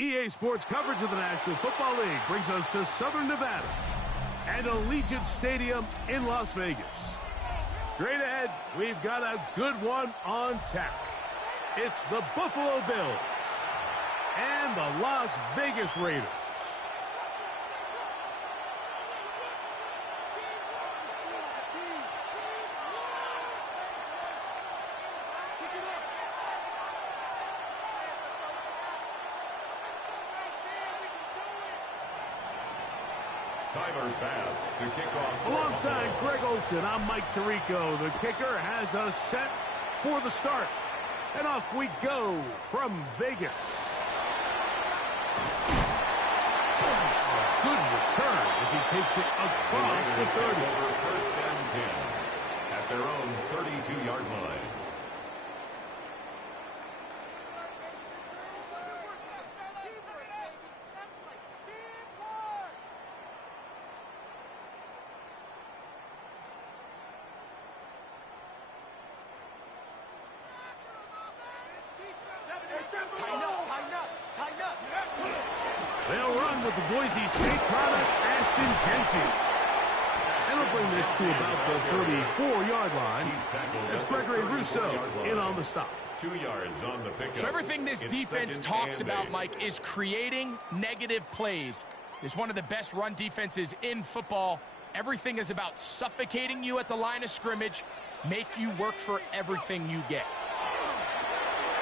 EA Sports coverage of the National Football League brings us to Southern Nevada and Allegiant Stadium in Las Vegas. Straight ahead, we've got a good one on tap. It's the Buffalo Bills and the Las Vegas Raiders. Tyler Bass to kick off. Alongside Greg Olson, I'm Mike Tirico. The kicker has us set for the start. And off we go from Vegas. A good return as he takes it across the 30. Over first and 10 at their own 32-yard line. They'll run with the Boise State product, Ashton Jenkins. And they'll bring this to about the 34-yard line. It's Gregory Rousseau in on the stop. 2 yards on the pickup. So everything this defense talks about, Mike, is creating negative plays. It's one of the best run defenses in football. Everything is about suffocating you at the line of scrimmage, make you work for everything you get.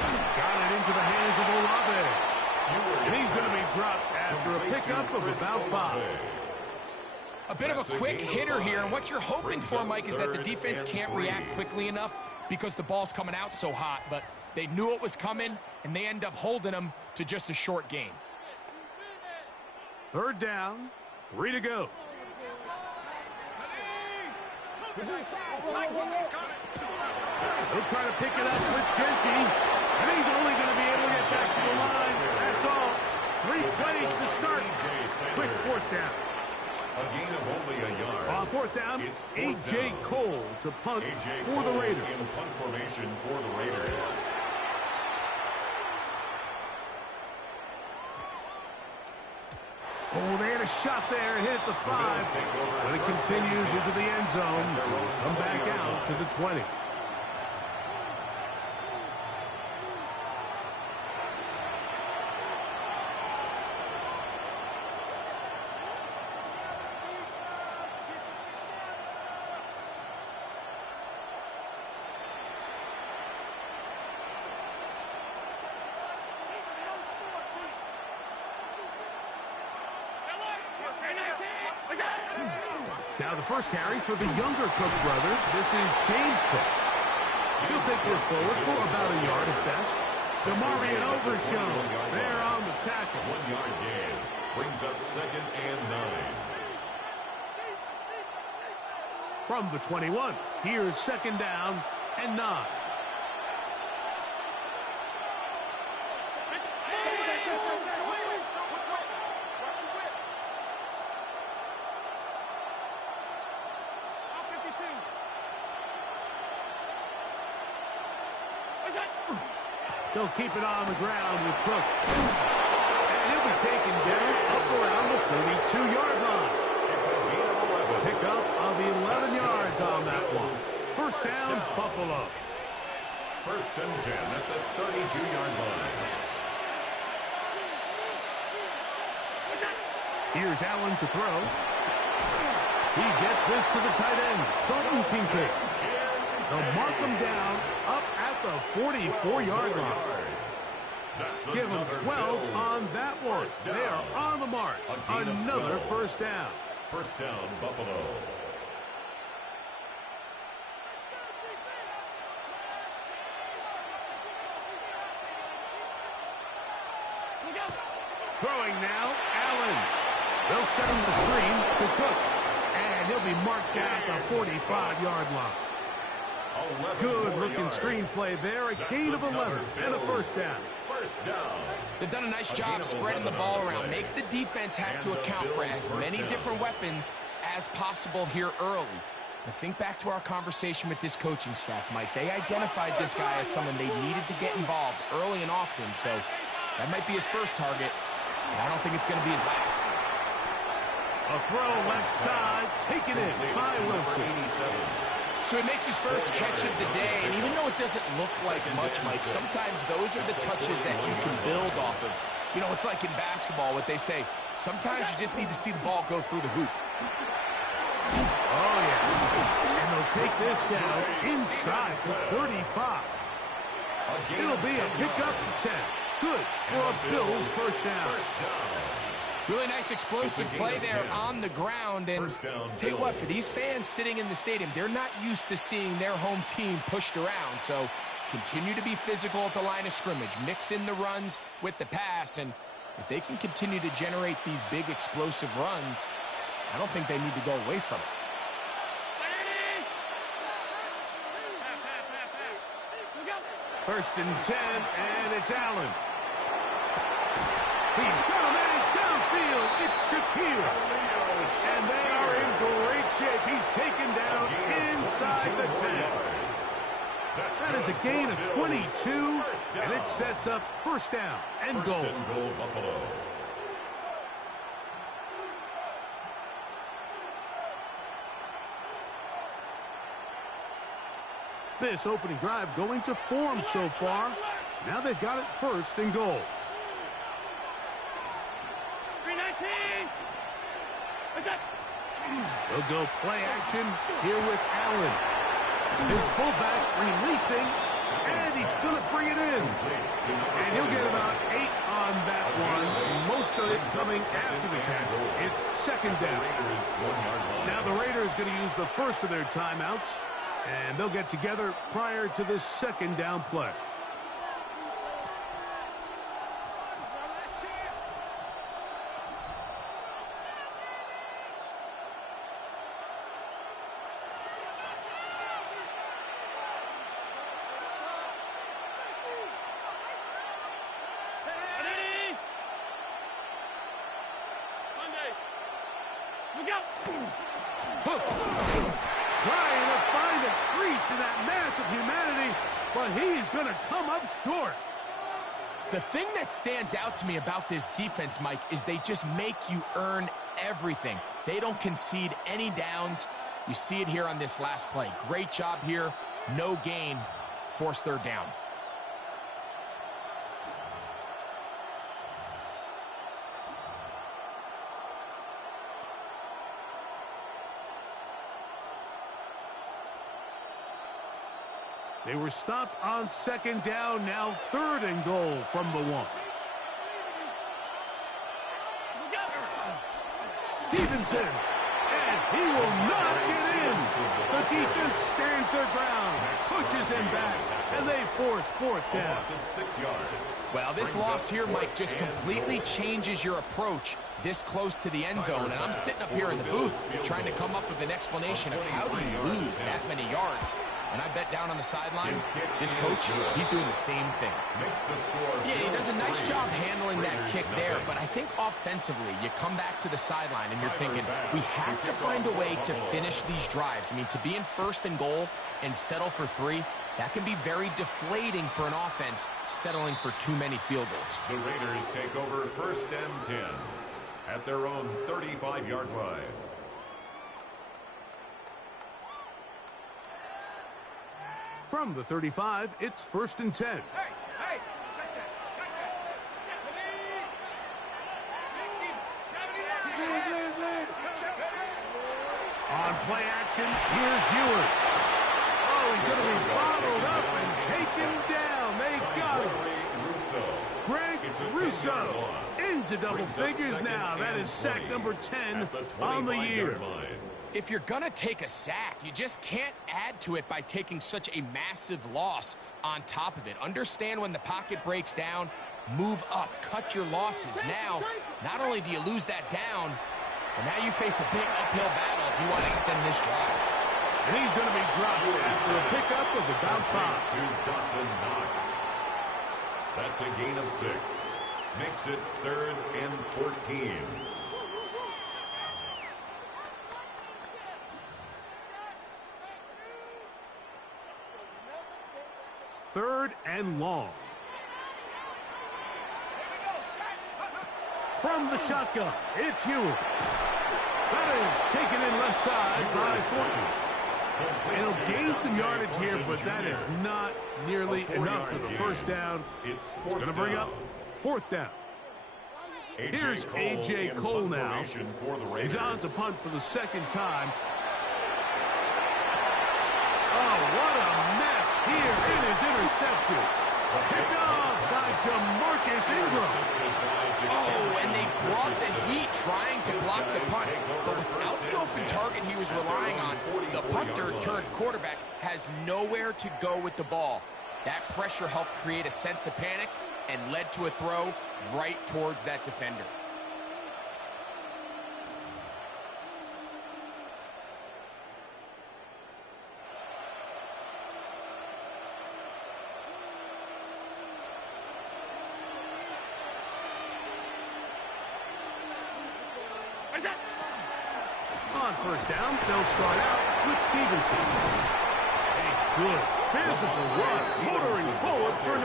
Got it into the hands of Olave. And he's going to be dropped after a pickup of about 5. A bit of a quick hitter here, and what you're hoping for, Mike, is that the defense can't react quickly enough because the ball's coming out so hot, but they knew it was coming, and they end up holding them to just a short gain. 3rd down, 3 to go. They'll try to pick it up with Genty, and he's only going to be able to get back to the line. That's all. 3 plays to start. Quick 4th down. A gain of only a yard. On 4th down, it's A.J. Cole to punt for the Raiders. In punt formation for the Raiders. Oh, they had a shot there and hit the 5. But it continues into the end zone. Come back out to the 20. Now the first carry for the younger Cook brother. This is James Cook. He'll take this forward for about a yard at best. Demarion Overshown there on the tackle. 1 yard gain. Brings up 2nd and 9. From the 21, here's 2nd down and 9. He'll keep it on the ground with Cook. And he'll be taken down up around the 32-yard line. It's a gain of 11. Pickup of 11 yards on that one. 1st down, Buffalo. 1st and 10 at the 32-yard line. Here's Allen to throw. He gets this to the tight end, Dalton Kincaid. They'll mark him down up at the 44-yard line. Give them 12 on that one. They are on the march. Another 1st down. 1st down, Buffalo. Throwing now, Allen. They'll send him the screen to Cook. And he'll be marked at the 45-yard line. Good-looking screenplay there. A gain of 11 and a 1st down. 1st down. They've done a nice job spreading the ball around. Make the defense have to account for as many different weapons as possible here early. But think back to our conversation with this coaching staff, Mike. They identified this guy as someone they needed to get involved early and often, so that might be his first target. And I don't think it's going to be his last. A throw left side, taken in by Wilson. So he makes his first catch of the day, and even though it doesn't look like much, Mike, sometimes those are the touches that you can build off of. You know, it's like in basketball, what they say, sometimes you just need to see the ball go through the hoop. Oh, yeah. And they'll take this down inside the 35. It'll be a pickup 10. Good for a Bills first down. Really nice explosive play there on the ground. And tell you what, for these fans sitting in the stadium, they're not used to seeing their home team pushed around. So continue to be physical at the line of scrimmage. Mix in the runs with the pass. And if they can continue to generate these big explosive runs, I don't think they need to go away from it. First and 10, and it's Allen. He's got a man downfield. It's Shakir. And they are in great shape. He's taken down inside the 10. That is a gain of 22, and it sets up first down and goal. Buffalo. This opening drive going to form so far. Now they've got it first and goal. 319. They'll go play action here with Allen. His fullback releasing, and he's going to bring it in. And he'll get about 8 on that one. Most of it coming after the catch. It's second down. Now the Raiders going to use the first of their timeouts, and they'll get together prior to this second down play. Trying to find a crease in that mass of humanity, but he's going to come up short. The thing that stands out to me about this defense, Mike, is they just make you earn everything. They don't concede any downs. You see it here on this last play. Great job here. No gain. Forced third down. They were stopped on second down, now third and goal from the 1. Stevenson, and he will not get in. The defense stands their ground, pushes him back, and they force fourth down. Well, this loss here, Mike, just completely changes your approach this close to the end zone. And I'm sitting up here in the booth trying to come up with an explanation of how do you lose that many yards. And I bet down on the sideline, this coach, he's doing the same thing. Yeah, he does a nice job handling that kick there, but I think offensively, you come back to the sideline and you're thinking, we have to find a way to finish these drives. I mean, to be in first and goal and settle for 3, that can be very deflating for an offense settling for too many field goals. The Raiders take over first and 10 at their own 35-yard line. From the 35, it's first and 10. Hey, check that. On play action, here's Ewers. Oh, he's going to be bottled up and taken down. They got him. Greg Russo into double figures now. That is sack number 10 on the year. If you're going to take a sack, you just can't add to it by taking such a massive loss on top of it. Understand when the pocket breaks down, move up, cut your losses. Now, not only do you lose that down, but now you face a big uphill battle if you want to extend this drive. And he's going to be dropped after a pickup of about 5. To Dawson Knox. That's a gain of 6. Makes it 3rd and 14. Third and long. From the shotgun, it's Hewitt. That is taken in left side by Thornton. And he'll gain some yardage here, but that is not nearly enough for the first down. It's going to bring up fourth down. Here's A.J. Cole now. He's on to punt for the second time. Oh, what a mess here. It is intercepted. Picked off by Jamarcus Ingram. Oh, and they brought the heat trying to block the punt. But without the open target he was relying on, the punter turned quarterback has nowhere to go with the ball. That pressure helped create a sense of panic and led to a throw right towards that defender. On first down, they'll start out with Stevenson. A good physical run, motoring forward for 9.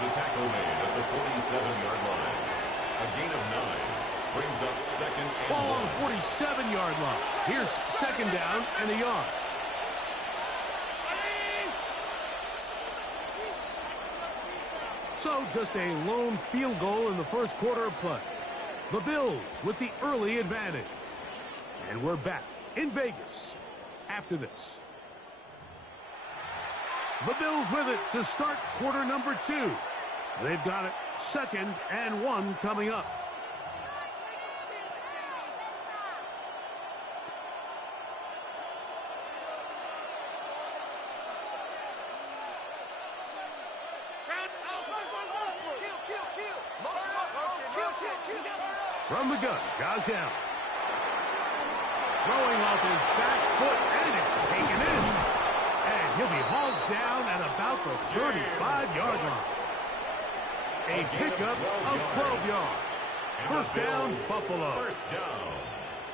The tackle made at the 47-yard line. A gain of 9 brings up second and Ball on 1. the 47-yard line. Here's second down and a yard. So just a lone field goal in the first quarter of play. The Bills with the early advantage. And we're back in Vegas after this. The Bills with it to start quarter number 2. They've got it second and 1 coming up. From the gun, Josh Allen. Throwing off his back foot, and it's taken in. And he'll be hauled down at about the 35-yard line. A pickup of 12 yards. First down, Buffalo. First down.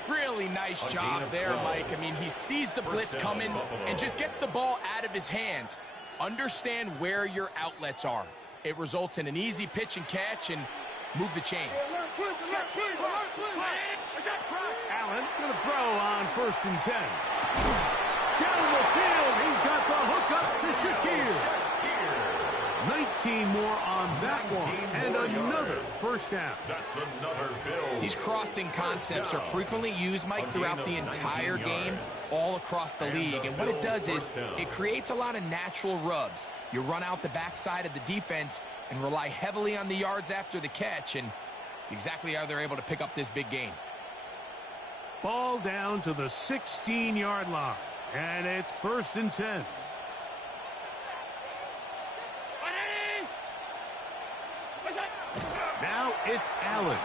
Really nice job there, Mike. I mean, he sees the blitz coming and just gets the ball out of his hands. Understand where your outlets are. It results in an easy pitch and catch and move the chains. Allen going to throw on first and 10. Down the field, he's got the hook up to Shakir. 19 more on that one, and another first down. That's another Bills. These crossing concepts are frequently used, Mike, throughout the entire game, all across the league. And what it does is it creates a lot of natural rubs. You run out the backside of the defense and rely heavily on the yards after the catch, and it's exactly how they're able to pick up this big game. Ball down to the 16-yard line, and it's first and 10. Now it's Allen.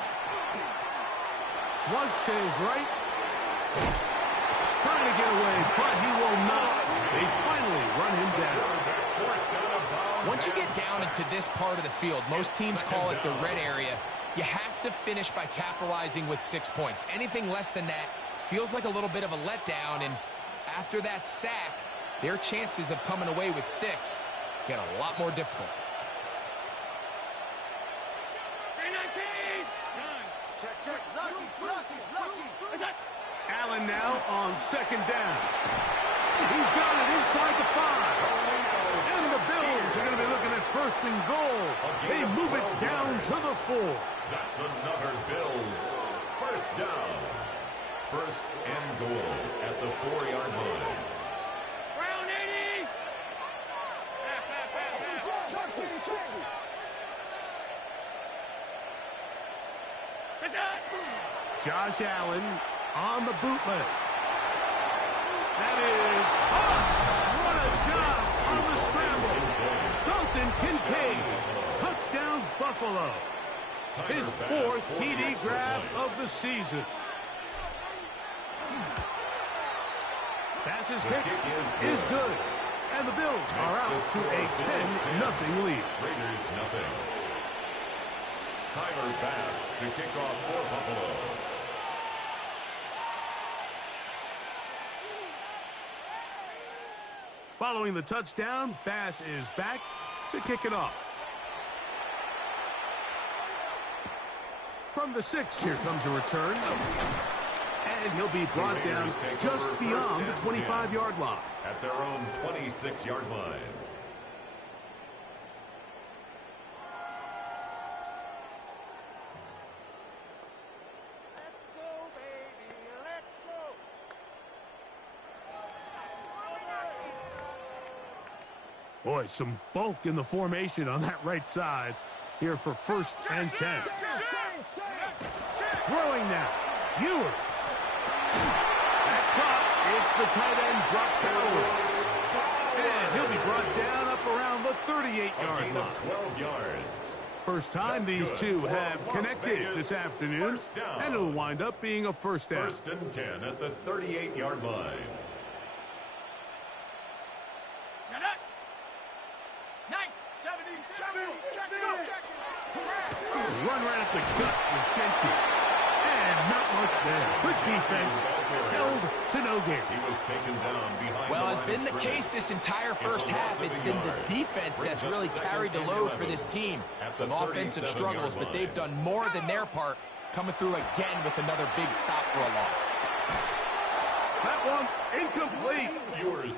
Flush to his right. Trying to get away, but he will not. They finally run him down. Once you get down into this part of the field, most teams call it the red area. You have to finish by capitalizing with 6 points. Anything less than that feels like a little bit of a letdown, and after that sack, their chances of coming away with 6 get a lot more difficult. Allen now on second down. He's got it inside the 5. And the Bills are going to be looking at first and goal. They move it down to the 4. That's another Bills. First down. First and goal at the 4-yard line. Round 80. Josh Allen on the bootleg. That is hot. What a job on the scramble. Dalton Kincaid. Touchdown, Buffalo. His 4th TD grab of the season. Pass's kick is good. And the Bills are out to a 10-0 lead. Raiders nothing. Tyler Bass to kick off for Buffalo. Following the touchdown, Bass is back to kick it off. From the 6, here comes a return. And he'll be brought down just beyond the 25-yard line. At their own 26-yard line. Let's go, baby. Let's go. Boy, some bulk in the formation on that right side. Here for 1st and 10. Throwing now. Ewers. That's caught. It's the tight end, Brock Bowers. And he'll be brought down up around the 38-yard line. 12 yards. First time these two have connected this afternoon, and it'll wind up being a first down. 1st and 10 at the 38-yard line. Shut up. 77. Check it. Run right up the gut with Genty. And not much there. Good defense. Held to no gain. He was taken down behind. Well, it's been the case this entire first half. It's been the defense that's really carried the load for this team. Some offensive struggles, but they've done more than their part, coming through again with another big stop for a loss. That one incomplete.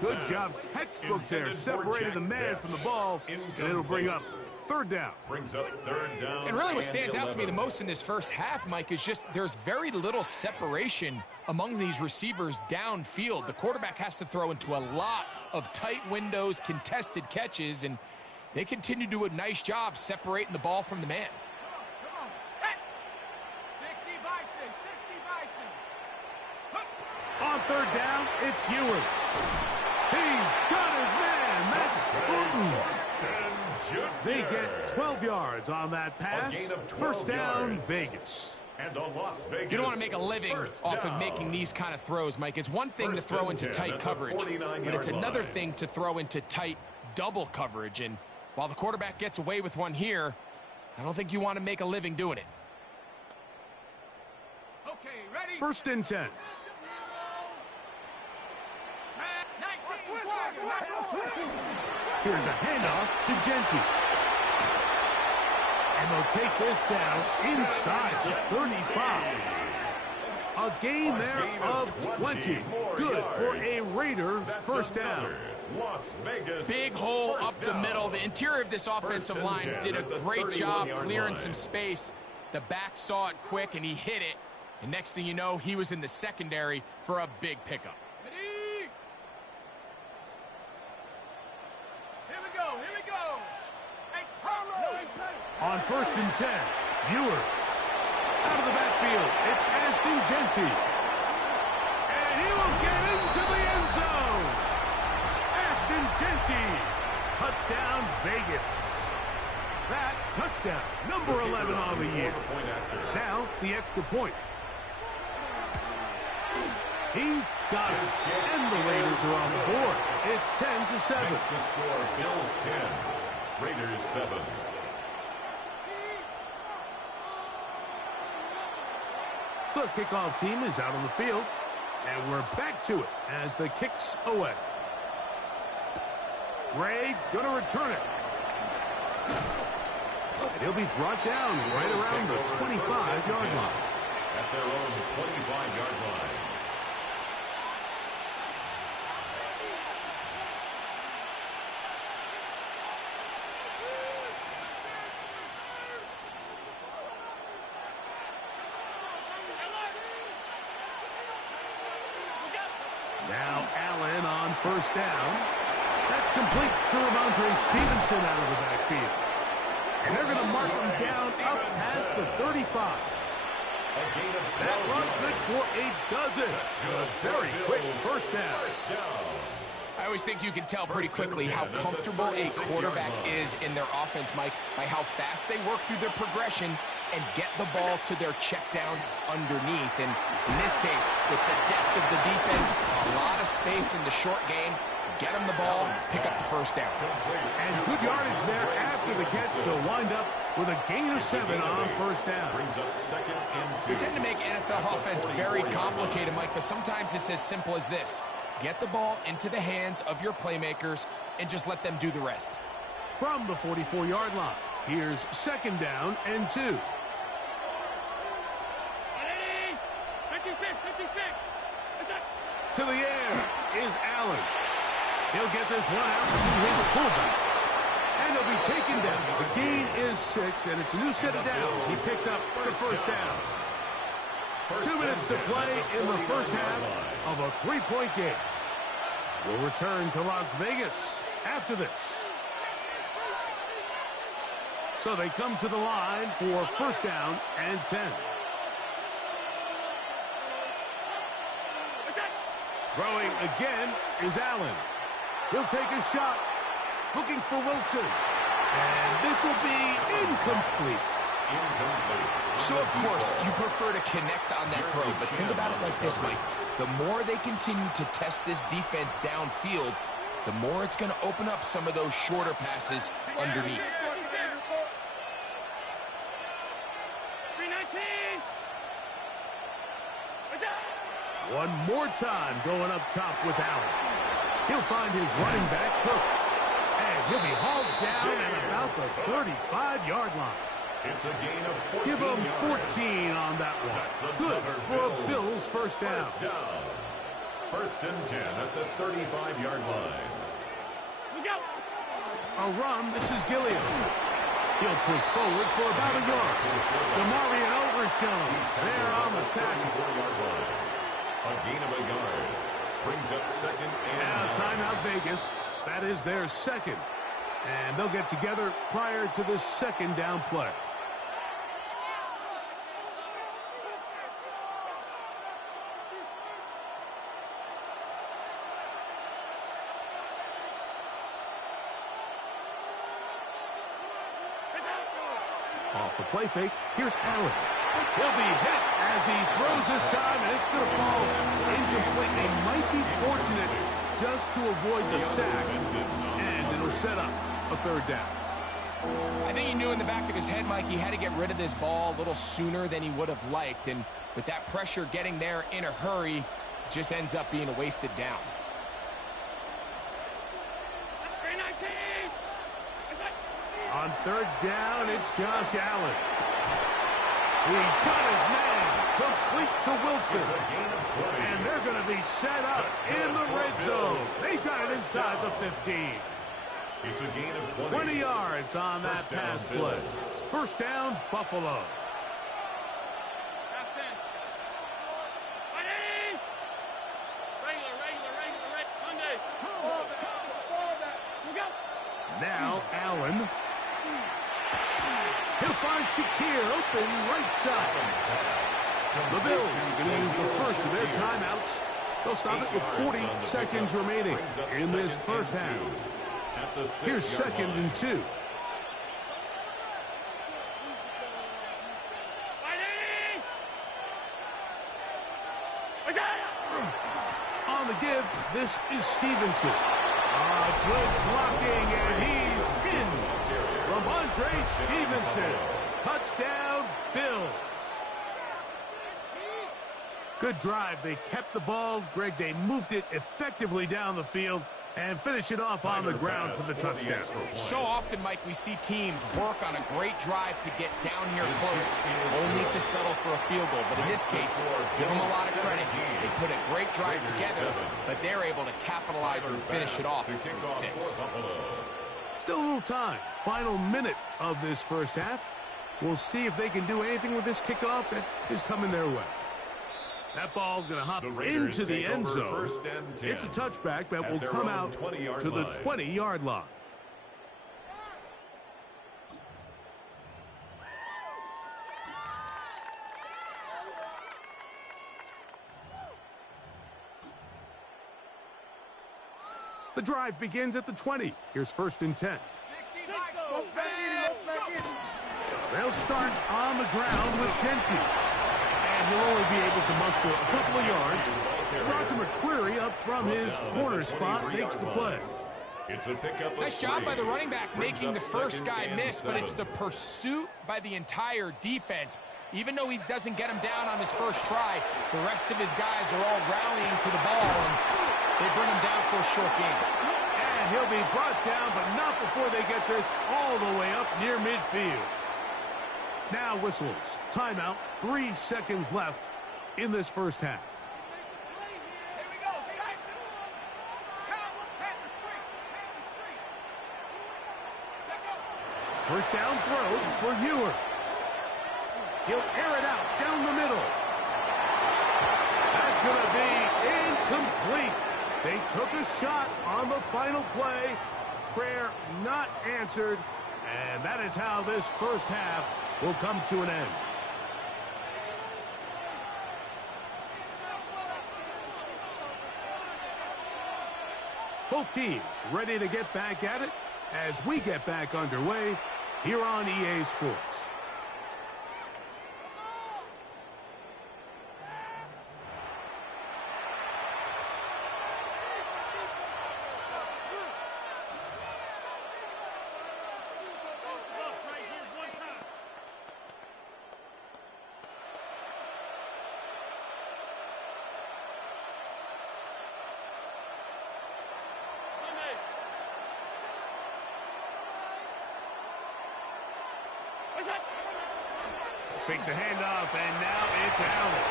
Good job, textbook there. Separated the man from the ball, and it'll bring up 3rd down. Brings up 3rd down. And really what stands out to me the most in this first half, Mike, is just there's very little separation among these receivers downfield. The quarterback has to throw into a lot of tight windows, contested catches, and they continue to do a nice job separating the ball from the man. Come on, set. 60 Bison. On 3rd down, it's Ewers. He's got his man. That's Booten. They get 12 yards on that pass. 1st down, Vegas. And on Las Vegas, You don't want to make a living off of making these kind of throws, Mike. It's one thing to throw into tight coverage, but it's another thing to throw into tight double coverage. And while the quarterback gets away with one here, I don't think you want to make a living doing it. Okay, ready? 1st and 10. 19. Here's a handoff to Genty. And they'll take this down inside the 35. A gain there of 20. Good for a Raider 1st down. Las Vegas. Big hole up the middle. The interior of this offensive line did a great job clearing some space. The back saw it quick, and he hit it. And next thing you know, he was in the secondary for a big pickup. On 1st and 10, Ewers. Out of the backfield, it's Ashton Genty. And he will get into the end zone. Ashton Genty. Touchdown, Vegas. That touchdown, number 11 on the year. Now, the extra point. He's got it. And the Raiders are on the board. It's 10-7. Makes the score Bills 10, Raiders 7. The kickoff team is out on the field, and we're back to it as the kick's away. Ray going to return it. And he'll be brought down right around the 25-yard line. At their own 25-yard line. Now Allen on 1st down. That's complete to Ramondre Stevenson out of the backfield. And they're going to mark him down up past the 35. That run good for a dozen. A very quick 1st down. I always think you can tell pretty quickly how comfortable a quarterback is in their offense, Mike, by how fast they work through their progression and get the ball to their check down underneath. And in this case, with the depth of the defense, a lot of space in the short game, get them the ball, pick up the 1st down. And good yardage there after the catch. They'll wind up with a gain of 7 on 1st down. Brings up 2nd and 2. We tend to make NFL offense very complicated, Mike, but sometimes it's as simple as this. Get the ball into the hands of your playmakers and just let them do the rest. From the 44-yard line, here's 2nd down and 2. To the air is Allen. He'll get this one out to his fullback. And he'll be taken down. The gain is 6, and it's a new set of downs. He picked up the first down. 2 minutes to play in the first half of a 3-point game. We'll return to Las Vegas after this. So they come to the line for first down and 10. Throwing again is Allen. He'll take a shot. Looking for Wilson. And this will be incomplete. So, of course, you prefer to connect on that throw, but think about it like this, Mike. The more they continue to test this defense downfield, the more it's going to open up some of those shorter passes underneath. One more time going up top with Allen. He'll find his running back, Cook. And he'll be hauled down at about the 35-yard line. It's a gain of 14 Give him 14 yards. on that one. Good for a Bills first down. First and 10 at the 35-yard line. A run, this is Gilliam. He'll push forward for about a yard. Demarion Overshown there on the tackle. A gain of a yard. Brings up second and now timeout Vegas. That is their second. And they'll get together prior to the second down play. Off the play fake, here's Allen. He'll be hit as he throws this time, and it's going to fall incomplete. They might be fortunate just to avoid the sack, and it'll set up a third down. I think he knew in the back of his head, Mike, he had to get rid of this ball a little sooner than he would have liked, and with that pressure getting there in a hurry, it just ends up being a wasted down. On third down, it's Josh Allen. He's got his man complete to Wilson. And they're going to be set up in the red zone. They've got it inside the 15. It's a gain of 20 yards on that pass play. First down, Buffalo. Now Allen. He'll find Shakir open right side. The Bills are going to use the first of their timeouts. They'll stop it with 40 seconds remaining in this first half. Here's second and 2. On the give, this is Stevenson. Good blocking, and he's in. Ramondre Stevenson. Touchdown, Bills. Good drive. They kept the ball. Greg, they moved it effectively down the field and finish it off on the ground for the touchdown. So often, Mike, we see teams work on a great drive to get down here close, only to settle for a field goal. But in this case, give them a lot of credit. They put a great drive together, but they're able to capitalize and finish it off with 6. Still a little time. Final minute of this first half. We'll see if they can do anything with this kickoff that is coming their way. That ball going to hop into the end zone. It's a touchback that will come out to the 20-yard line. The drive begins at the 20. Here's first and 10. They'll start on the ground with Genty. And he'll only be able to muster a couple of yards. Roger McCreary up from his corner spot makes the play. It's a pickup. Nice job by the running back making the first guy miss, but it's the pursuit by the entire defense. Even though he doesn't get him down on his first try, the rest of his guys are all rallying to the ball, and they bring him down for a short gain. And he'll be brought down, but not before they get this all the way up near midfield. Now whistles. Timeout. 3 seconds left in this first half. First down throw for Ewers. He'll air it out down the middle. That's going to be incomplete. They took a shot on the final play. Prayer not answered. And that is how this first half will come to an end. Both teams ready to get back at it as we get back underway here on EA Sports. Fake the handoff, and now it's Allen.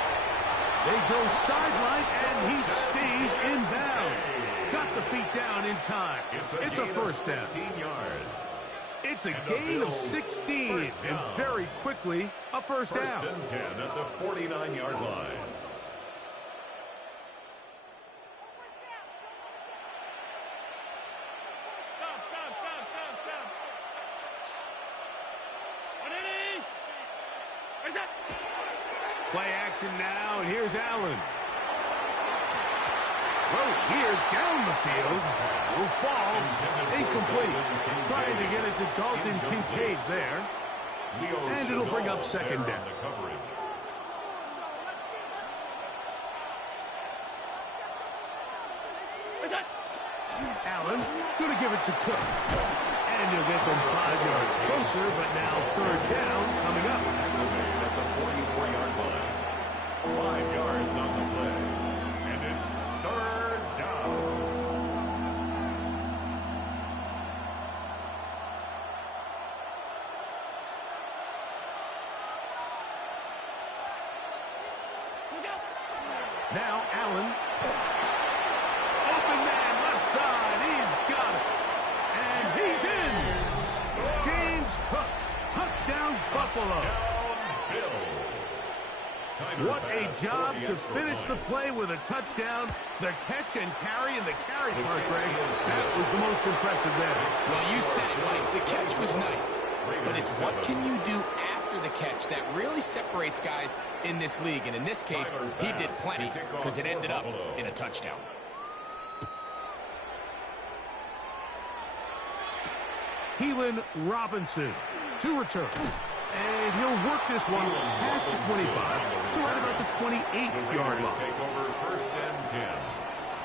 They go sideline, and he stays in bounds. Got the feet down in time. It's a first down. 16 yards. It's a gain of 16, and very quickly, a first down. First and 10 at the 49-yard line. Play action now, and here's Allen. Throw here down the field. Will fall. Incomplete. Trying to get it to Dalton Kincaid there. And it'll bring up second down. Allen going to give it to Cook. And he'll get them 5 yards closer, but now third down coming up. At the 44-yard line. 5 yards on the play. And it's third down. Now Allen. Open man left side. He's got it. And he's in. James Cook. Touchdown Buffalo. What a job to finish the play with a touchdown. The catch and carry, and the carry part, Greg, that was the most impressive there. Well, you said it, Mike. The catch was nice, but it's what can you do after the catch that really separates guys in this league. And in this case, he did plenty because it ended up in a touchdown. Keelan Robinson to return. And he'll work this one past the 25 to right about the 28-yard line. Take over first and 10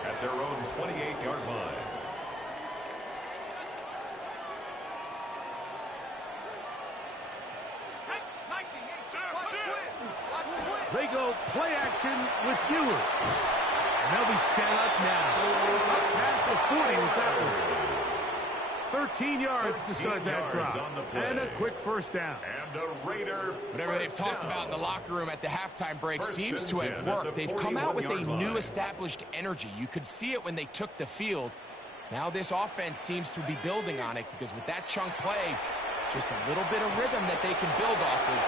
at their own 28-yard line. They go play action with Ewers. And they'll be set up now. Up past the 40 with that one. 13 yards to start that drive. And a quick first down. And a Raider. Whatever they've talked about in the locker room at the halftime break seems to have worked. They've come out with a new established energy. You could see it when they took the field. Now this offense seems to be building on it because with that chunk play, just a little bit of rhythm that they can build off of.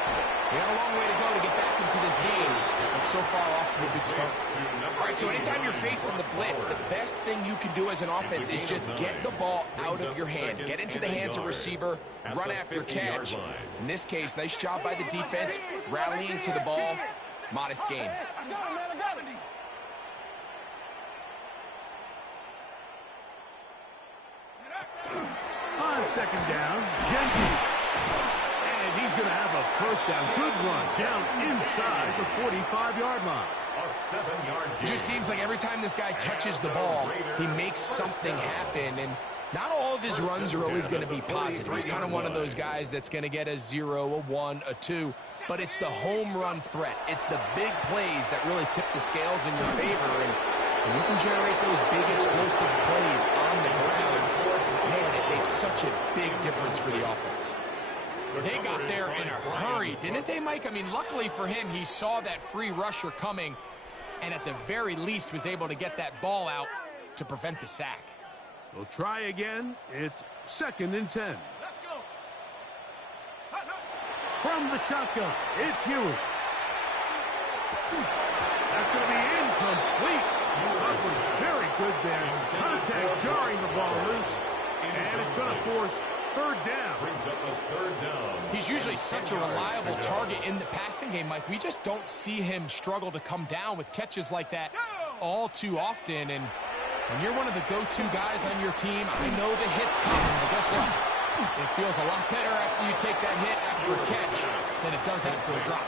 They got a long way to go to get back into this game, but so far off to a good start. All right, so anytime you're facing the blitz, the best thing you can do as an offense is just get the ball out of your hand. Get into the hands of receiver, run after catch. In this case, nice job by the defense, rallying to the ball. Modest gain. On second down, Genty. And he's going to have a first down. Good run down inside the 45-yard line. A 7-yard It gain. just seems like every time this guy touches the ball, he makes something happen. And not all of his runs are always going to be positive. He's kind of one of those guys that's going to get a 0, a 1, a 2. But it's the home run threat. It's the big plays that really tip the scales in your favor. And you can generate those big explosive plays on the ground. Man, it makes such a big difference for the offense. They got there in a hurry, didn't they, Mike? I mean, luckily for him, he saw that free rusher coming and at the very least was able to get that ball out to prevent the sack. They'll try again. It's second and 10. Let's go. from the shotgun. It's Ewers. That's going to be incomplete. That was very good there. Contact jarring the ball loose. And it's going to force third down. Brings up a third down. He's usually such a reliable target in the passing game, Mike. We just don't see him struggle to come down with catches like that all too often. And when you're one of the go-to guys on your team, I know the hit's coming, but guess what? It feels a lot better after you take that hit after a catch than it does after a drop.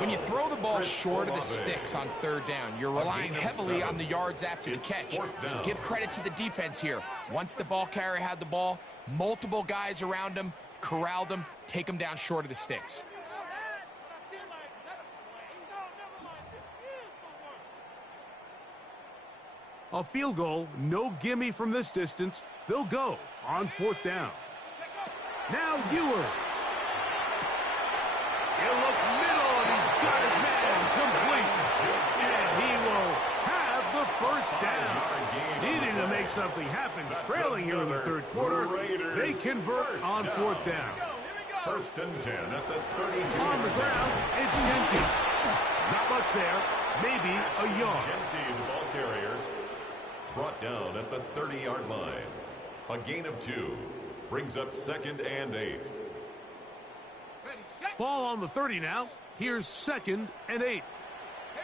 When you throw the ball short of the sticks on third down, you're relying heavily on the yards after the catch. So give credit to the defense here. Once the ball carrier had the ball, multiple guys around him, corralled him, take him down short of the sticks. A field goal, no gimme from this distance. They'll go on fourth down. Now Ewers. He'll look middle, and he's got his man complete. And he will have the first down. Needing to make something happen, trailing here in the third quarter. They convert on fourth down. First and 10 at the 32. On the ground, it's Genty. Not much there, maybe a yard. Genty, the ball carrier, brought down at the 30-yard line. A gain of 2 brings up second and 8. Ball on the 30 now. Here's second and 8. Here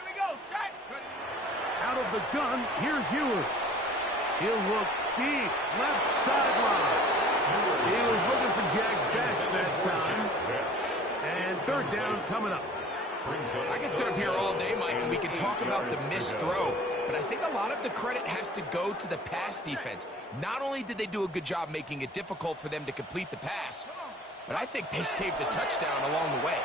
we go, set. Out of the gun, here's Ewers. He'll look deep, left sideline. He was looking for Jack Best that time. And third down coming up. I can sit up here all day, Mike, and we can talk about the missed throw, but I think a lot of the credit has to go to the pass defense. Not only did they do a good job making it difficult for them to complete the pass, but I think they saved a touchdown along the way.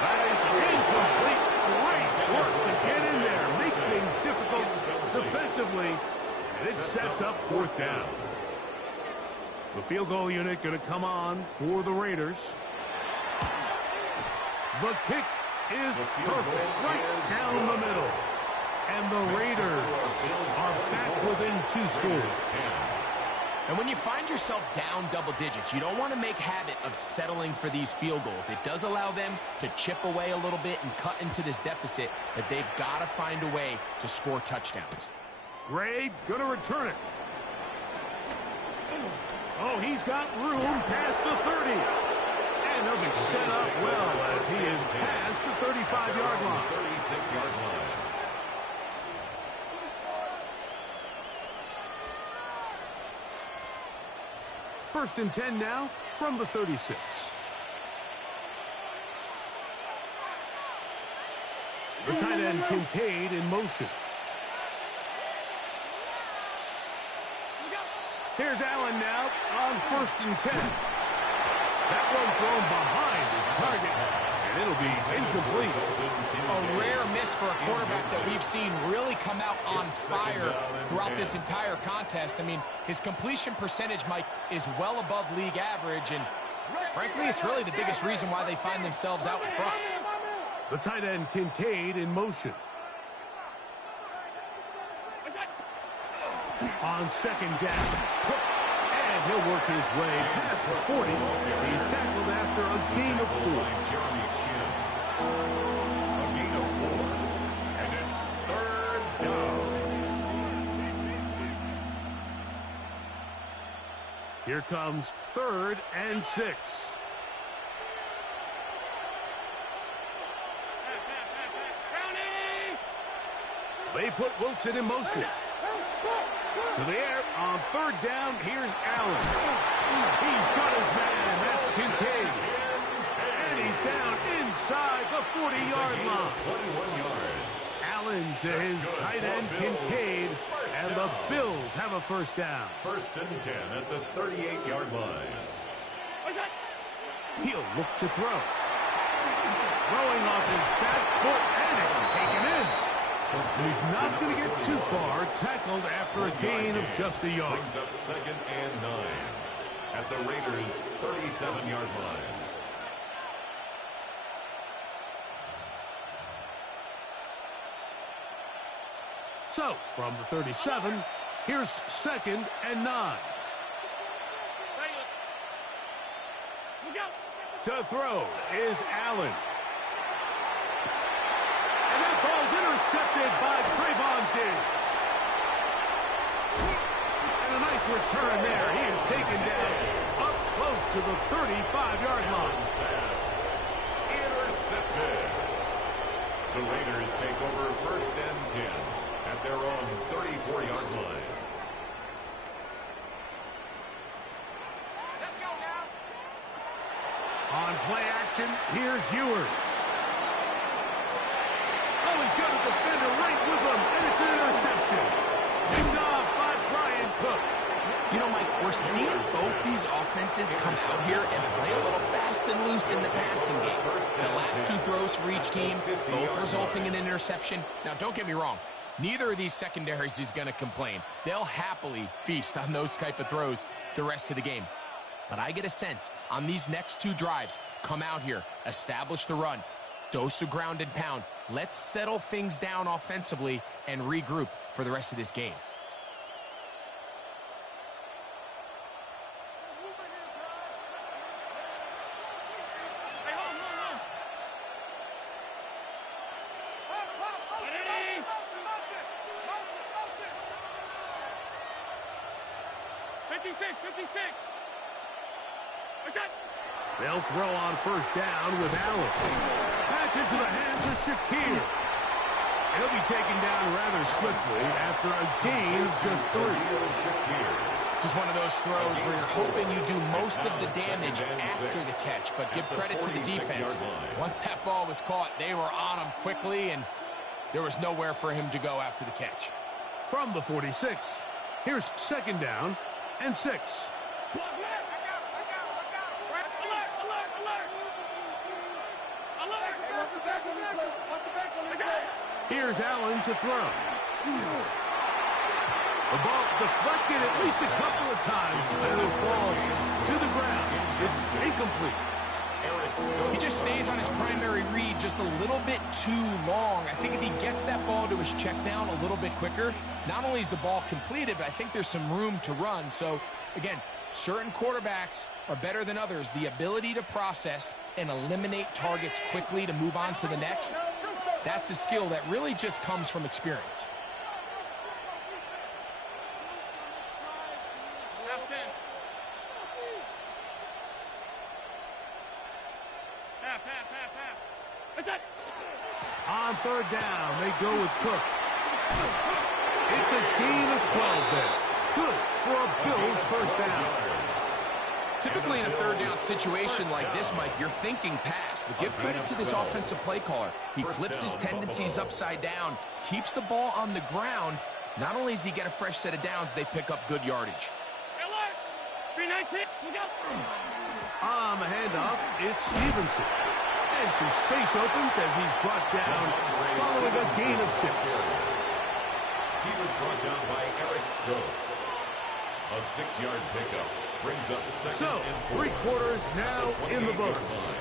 That is incomplete. Great work to get in there, make things difficult defensively, and it sets up fourth down. The field goal unit going to come on for the Raiders. The kick is perfect, right down the middle. And the Raiders are back within 2 scores. And when you find yourself down double digits, you don't want to make habit of settling for these field goals. It does allow them to chip away a little bit and cut into this deficit, but they've got to find a way to score touchdowns. Ray going to return it. Oh, he's got room past the 30. And he'll be set up well as he is past the 35-yard line. 36-yard line. First and 10 now from the 36. The tight end Kincaid in motion. Here's Allen now on first and 10. That one thrown behind his target, and it'll be incomplete. A rare miss for a quarterback that we've seen really come out on fire throughout this entire contest. I mean, his completion percentage, Mike, is well above league average, and frankly, it's really the biggest reason why they find themselves out in front. The tight end Kincaid in motion. On second down, and he'll work his way past the 40. He's tackled after a gain of 4. A gain of 4. And it's third down. Here comes third and 6. They put Wilson in motion. To the air on third down. Here's Allen. He's got his man. That's Kincaid. And he's down inside the 40-yard line. 21 yards. Allen to his tight end Kincaid. And the Bills have a first down. First and 10 at the 38-yard line. He'll look to throw. Throwing off his back foot, and it's taken in. He's not going to get too far. Tackled after a gain of just a yard. Brings up second and 9 at the Raiders' 37-yard line. So, from the 37, here's second and 9. To throw is Allen. And that ball's intercepted by Trayvon Diggs. And a nice return there. He is taken down up close to the 35-yard line. Intercepted. The Raiders take over 1st and 10 at their own 34-yard line. Let's go now. On play action, here's Ewers. Oh, he's got a defender right with him, and it's an interception. Picked off by Brian Cook. You know, Mike, we're seeing both these offenses come out here and play a little fast and loose in the passing game. The last 2 throws for each team, both resulting in an interception. Now, don't get me wrong. Neither of these secondaries is going to complain. They'll happily feast on those type of throws the rest of the game. But I get a sense on these next 2 drives, come out here, establish the run, dose of ground and pound. Let's settle things down offensively and regroup for the rest of this game. They'll throw on 1st down with Allen. That's into the hands of Shakir. He'll be taken down rather swiftly after a gain of just 3. This is one of those throws where you're hoping you do most of the damage after the catch, but give credit to the defense. Once that ball was caught, they were on him quickly, and there was nowhere for him to go after the catch. From the 46, here's 2nd down and 6. Here's Allen to throw. The ball deflected at least a couple of times, but it'll fall to the ground. It's incomplete. He just stays on his primary read just a little bit too long. I think if he gets that ball to his check down a little bit quicker, not only is the ball completed, but I think there's some room to run. So, again, certain quarterbacks are better than others. The ability to process and eliminate targets quickly to move on to the next, that's a skill that really just comes from experience. On 3rd down, they go with Cook. It's a gain of 12 there. Good for a Bills 1st down. Typically in a 3rd down situation like this, Mike, you're thinking pass, but give credit to this offensive play caller. He flips his tendencies upside down, keeps the ball on the ground. Not only does he get a fresh set of downs, they pick up good yardage. On the handoff, it's Stevenson. And some space opens as he's brought down following a gain of 6. He was brought down by Eric Stokes. A 6-yard pickup brings up 2nd and 4. 3 quarters now in the books.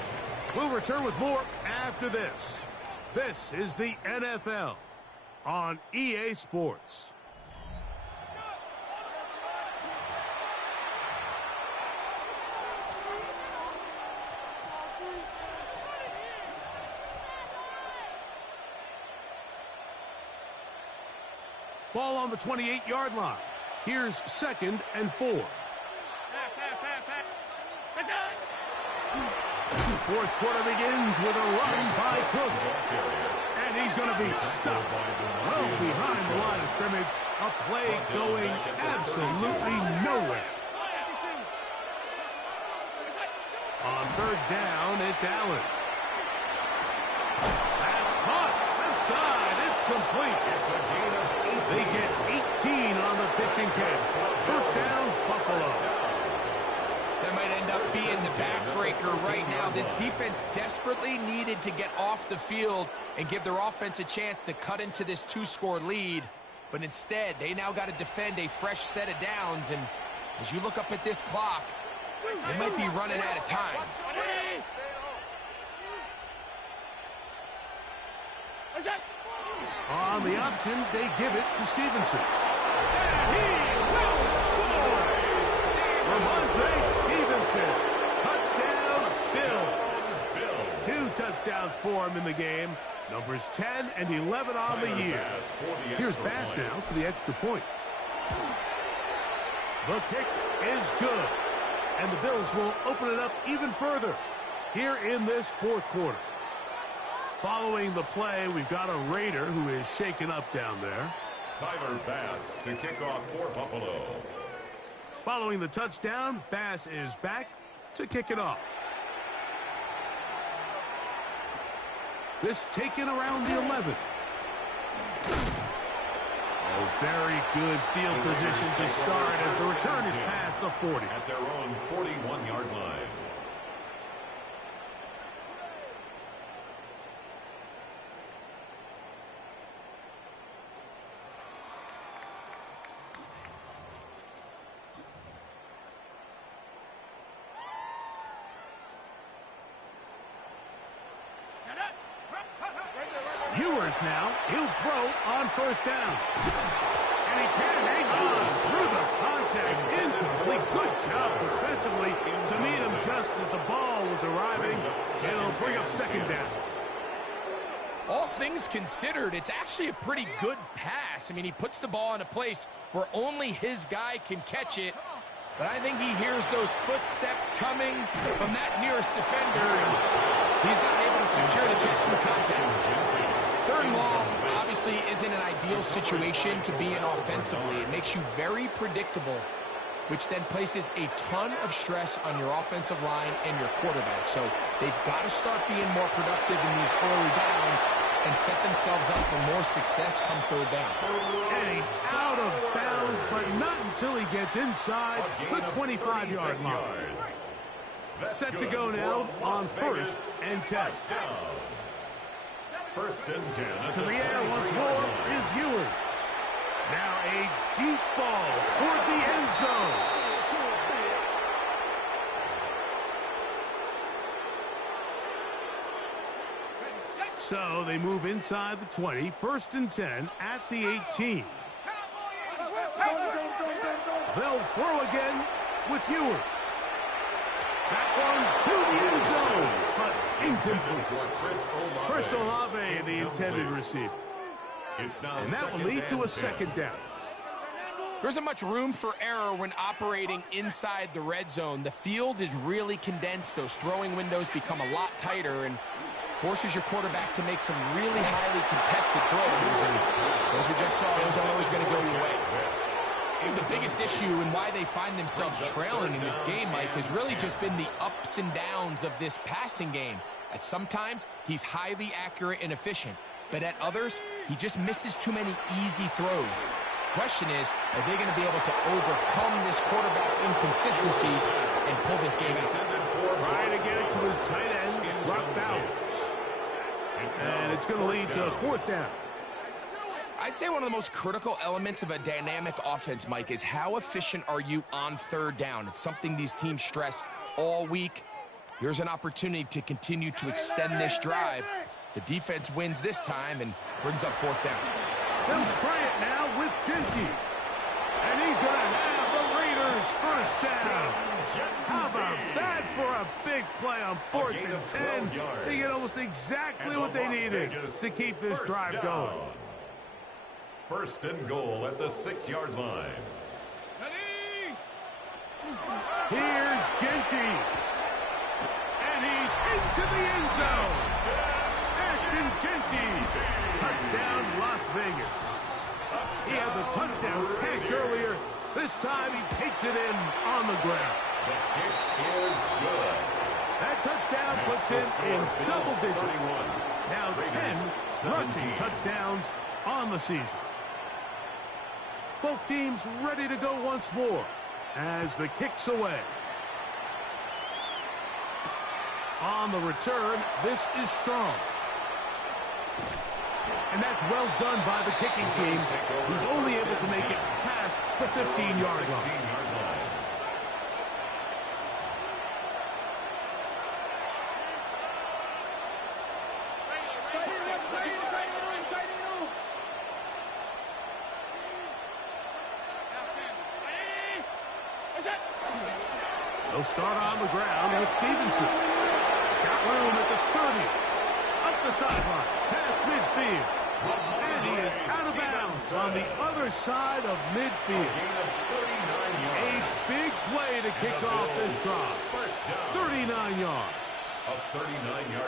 We'll return with more after this. This is the NFL on EA Sports. Ball on the 28-yard line. Here's 2nd and 4. 4th quarter begins with a run by Cook. And he's going to be stuck well behind the line of scrimmage. A play going absolutely nowhere. On 3rd down, it's Allen. That's caught. Left side. It's complete. It's a gain of 8. They get 18 on the pitching catch. 1st down, Buffalo. That might end up being the backbreaker right now. This defense desperately needed to get off the field and give their offense a chance to cut into this 2-score lead. But instead, they now got to defend a fresh set of downs. And as you look up at this clock, they might be running out of time. On the option, they give it to Stevenson. And he will score! Ramondre Stevenson. Touchdown, touchdowns for him in the game. Numbers 10 and 11 on the year. Here's Bass now for the extra point. The kick is good. And the Bills will open it up even further here in this fourth quarter. Following the play, we've got a Raider who is shaken up down there. Tyler Bass to kick off for Buffalo. Following the touchdown, Bass is back to kick it off. This taken around the 11. Oh, very good field position to start as the return is past the 40. At their own 41-yard line. Ewers now, he'll throw on first down. And he can hang on through the contact. Incomplete. Good job defensively to meet him just as the ball was arriving. It'll bring up second down. All things considered, it's actually a pretty good pass. I mean, he puts the ball in a place where only his guy can catch it. But I think he hears those footsteps coming from that nearest defender, and he's not able to secure the catch from contact. Third and long obviously isn't an ideal situation to be in offensively. It makes you very predictable, which then places a ton of stress on your offensive line and your quarterback. So they've got to start being more productive in these early downs and set themselves up for more success come third down. And he's out of bounds, but not until he gets inside the 25-yard line. Set to go now on first and 10. First and 10. To the air once more is Ewers. Now a deep ball toward the end zone. So they move inside the 20. First and 10 at the 18. They'll throw again with Ewers. That one to the end zone, but incomplete. Chris Olave, the intended receiver. And that will lead to a second down. There isn't much room for error when operating inside the red zone. The field is really condensed. Those throwing windows become a lot tighter and forces your quarterback to make some really highly contested throws. And as we just saw, those aren't always going to go your way. The biggest issue and why they find themselves trailing in this game, Mike, has really just been the ups and downs of this passing game. At sometimes, he's highly accurate and efficient, but at others, he just misses too many easy throws. Question is, are they going to be able to overcome this quarterback inconsistency and pull this game out? Trying to get it to his tight end, Brock Bowers. And it's going to lead to a fourth down. I'd say one of the most critical elements of a dynamic offense, Mike, is how efficient are you on third down. It's something these teams stress all week. Here's an opportunity to continue to extend this drive. The defense wins this time and brings up fourth down. They'll try it now with Genty. And he's going to have the Raiders first down. How about that for a big play on 4th and 10? They get almost exactly what they needed to keep this drive going. First and goal at the 6-yard line. Here's Genty. And he's into the end zone. Ashton Genty. Touchdown, Las Vegas. He had the touchdown catch earlier. This time he takes it in on the ground. The kick is good. That touchdown puts him in double digits. Now 10 rushing touchdowns on the season. Both teams ready to go once more as the kick's away. On the return, this is strong. And that's well done by the kicking team. He's only able to make it past the 15-yard line. They'll start on the ground with Stevenson. Got room at the 30. the sideline, past midfield. And he is out of bounds on the other side of midfield. A big play to kick off this drive. 39 yards.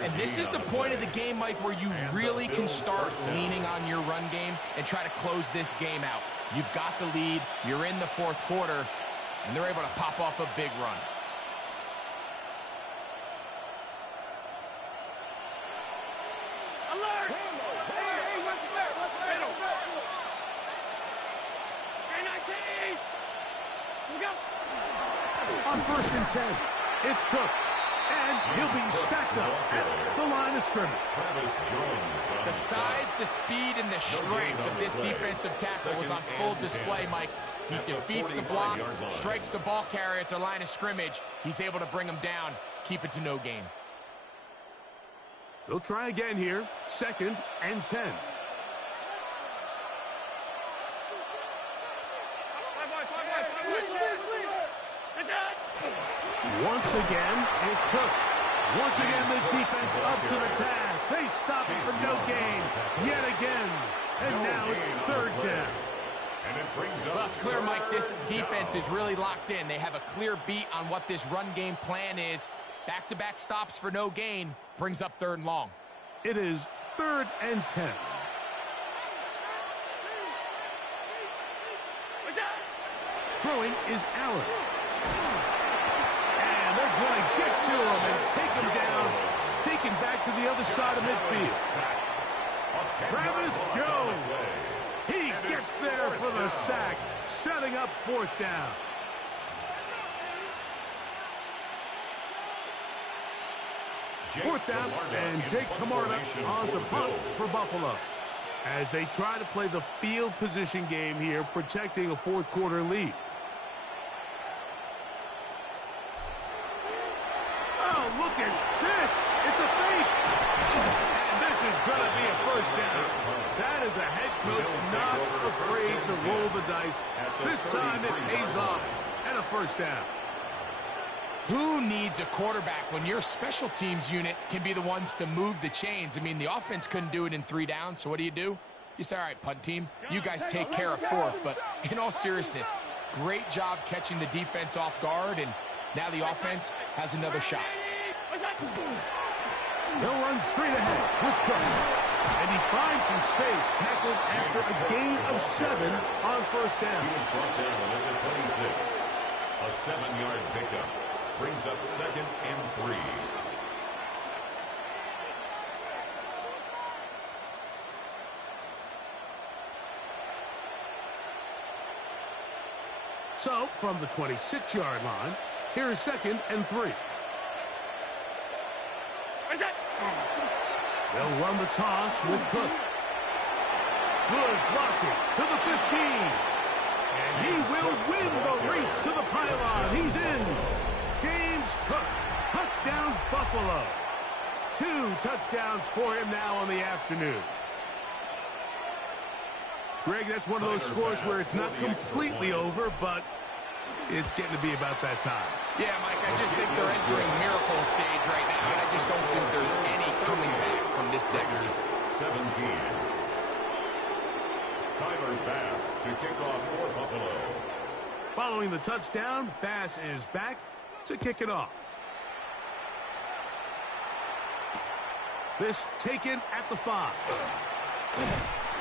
And this is the point of the game, Mike, where you really can start leaning on your run game and try to close this game out. You've got the lead, you're in the fourth quarter, and they're able to pop off a big run. Alert! Hey, what's the middle? K-19! Here we go! On 1st and 10, it's Cook. And he'll be stacked up at the line of scrimmage. The size, the speed, and the strength of this defensive tackle was on full display, Mike. He defeats the block, strikes the ball carrier at the line of scrimmage. He's able to bring him down, keep it to no gain. They'll try again here. 2nd and 10. Once again, it's Cook. Once again, this defense up to the task. They stop it for no gain yet again. And now it's 3rd down. Well, it's clear, Mike, this defense is really locked in. They have a clear beat on what this run game plan is. Back-to-back stops for no gain brings up 3rd and long. It is 3rd and 10. Throwing is Allen. And they're going to get to him and take him down. Taken back to the other side of midfield. Travis Jones. He gets there for the sack, setting up 4th down. Fourth down, and Jake Camarda on to punt for Buffalo. As they try to play the field position game here, protecting a fourth quarter lead. Oh, look at this. It's a fake. And this is going to be a 1st down. That is a head coach not afraid to roll the dice. This time it pays off and a 1st down. Who needs a quarterback when your special teams unit can be the ones to move the chains? I mean, the offense couldn't do it in 3 downs, so what do? You say, all right, punt team, you guys take care of 4th. But in all seriousness, great job catching the defense off guard, and now the offense has another shot. He'll run straight ahead with Cook. And he finds some space, tackled after a gain of 7 on 1st down. He was brought down at the 26. A 7-yard pickup brings up 2nd and 3. So, from the 26-yard line, here is 2nd and 3. They'll run the toss with Cook. Good blocking to the 15. And he will win the race to the pylon. He's in. James Cook, touchdown Buffalo. 2 touchdowns for him now on the afternoon. Greg, that's one of those scores where it's not completely over, but it's getting to be about that time. Yeah, Mike, I just think they're entering miracle stage right now, and I just don't think there's any coming back from this deficit. 17. Tyler Bass to kick off for Buffalo. Following the touchdown, Bass is back to kick it off. This taken at the 5.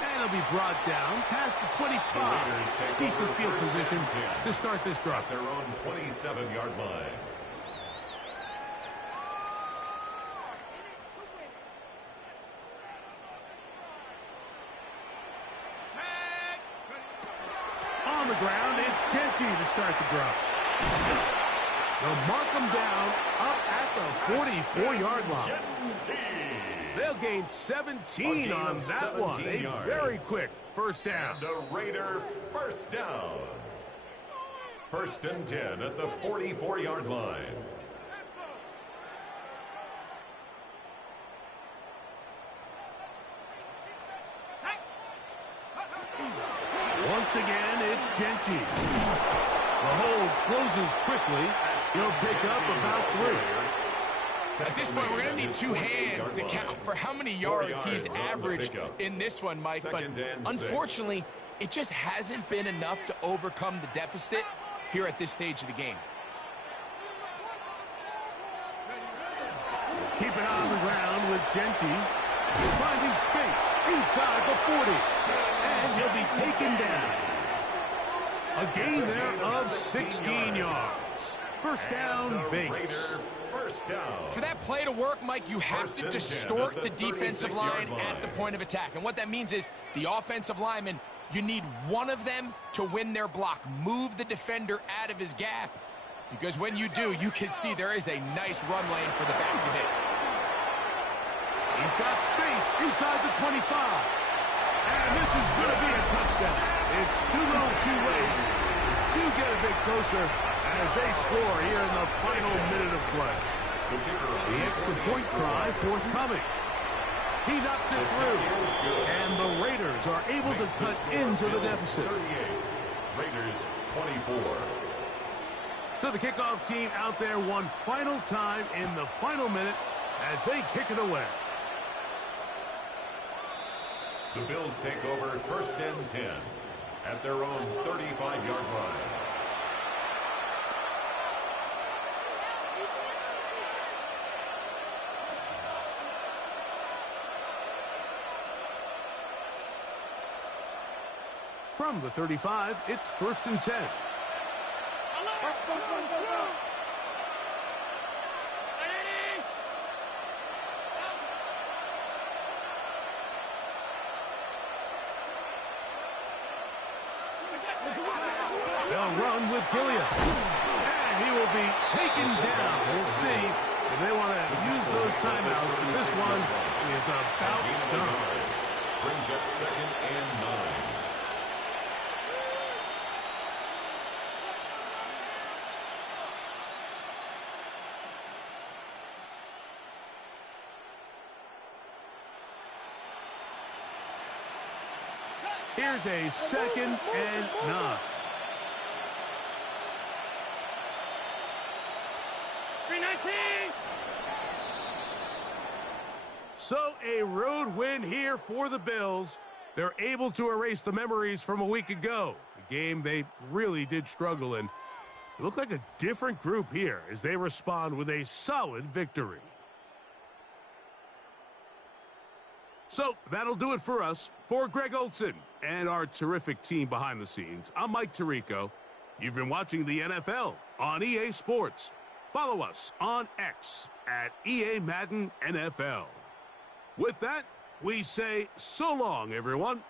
And it'll be brought down past the 25. Decent field position to start this drive. Their own 27-yard line. On the ground, it's Genty to start the drive. They'll mark them down up at the 44-yard line. They'll gain 17 on that one. A very quick 1st down. And a Raider 1st down. 1st and 10 at the 44-yard line. Once again, it's Genty. The hold closes quickly. He'll pick up about 3. At this point, we're going to need two hands to count for how many yards he's averaged in this one, Mike. But unfortunately, it just hasn't been enough to overcome the deficit here at this stage of the game. Keep it on the ground with Genty. Finding space inside the 40. And he'll be taken down. A gain there of 16 yards. First down, Vegas. For that play to work, Mike, you have to distort the defensive line at the point of attack. And what that means is the offensive lineman, you need one of them to win their block. Move the defender out of his gap. Because when you do, you can see there is a nice run lane for the back to hit. He's got space inside the 25. And this is going to be a touchdown. It's too little, too late. Do get a bit closer as they score here in the final minute of play. The extra point try forthcoming. He knocks it through. And the Raiders are able to cut into the deficit. Raiders 24. So the kickoff team out there one final time in the final minute as they kick it away. The Bills take over 1st and 10 at their own 35-yard line. From the 35, it's 1st and 10. They'll run with Gilliam. And he will be taken down. We'll see if they want to use those timeouts. But this one is about done. Brings up 2nd and 9. Here's a 2nd and 9. So a road win here for the Bills. They're able to erase the memories from a week ago. The game they really did struggle in. It looked like a different group here as they respond with a solid victory. So that'll do it for us. For Greg Olson and our terrific team behind the scenes, I'm Mike Tirico. You've been watching the NFL on EA Sports. Follow us on X at EA Madden NFL. With that, we say so long, everyone.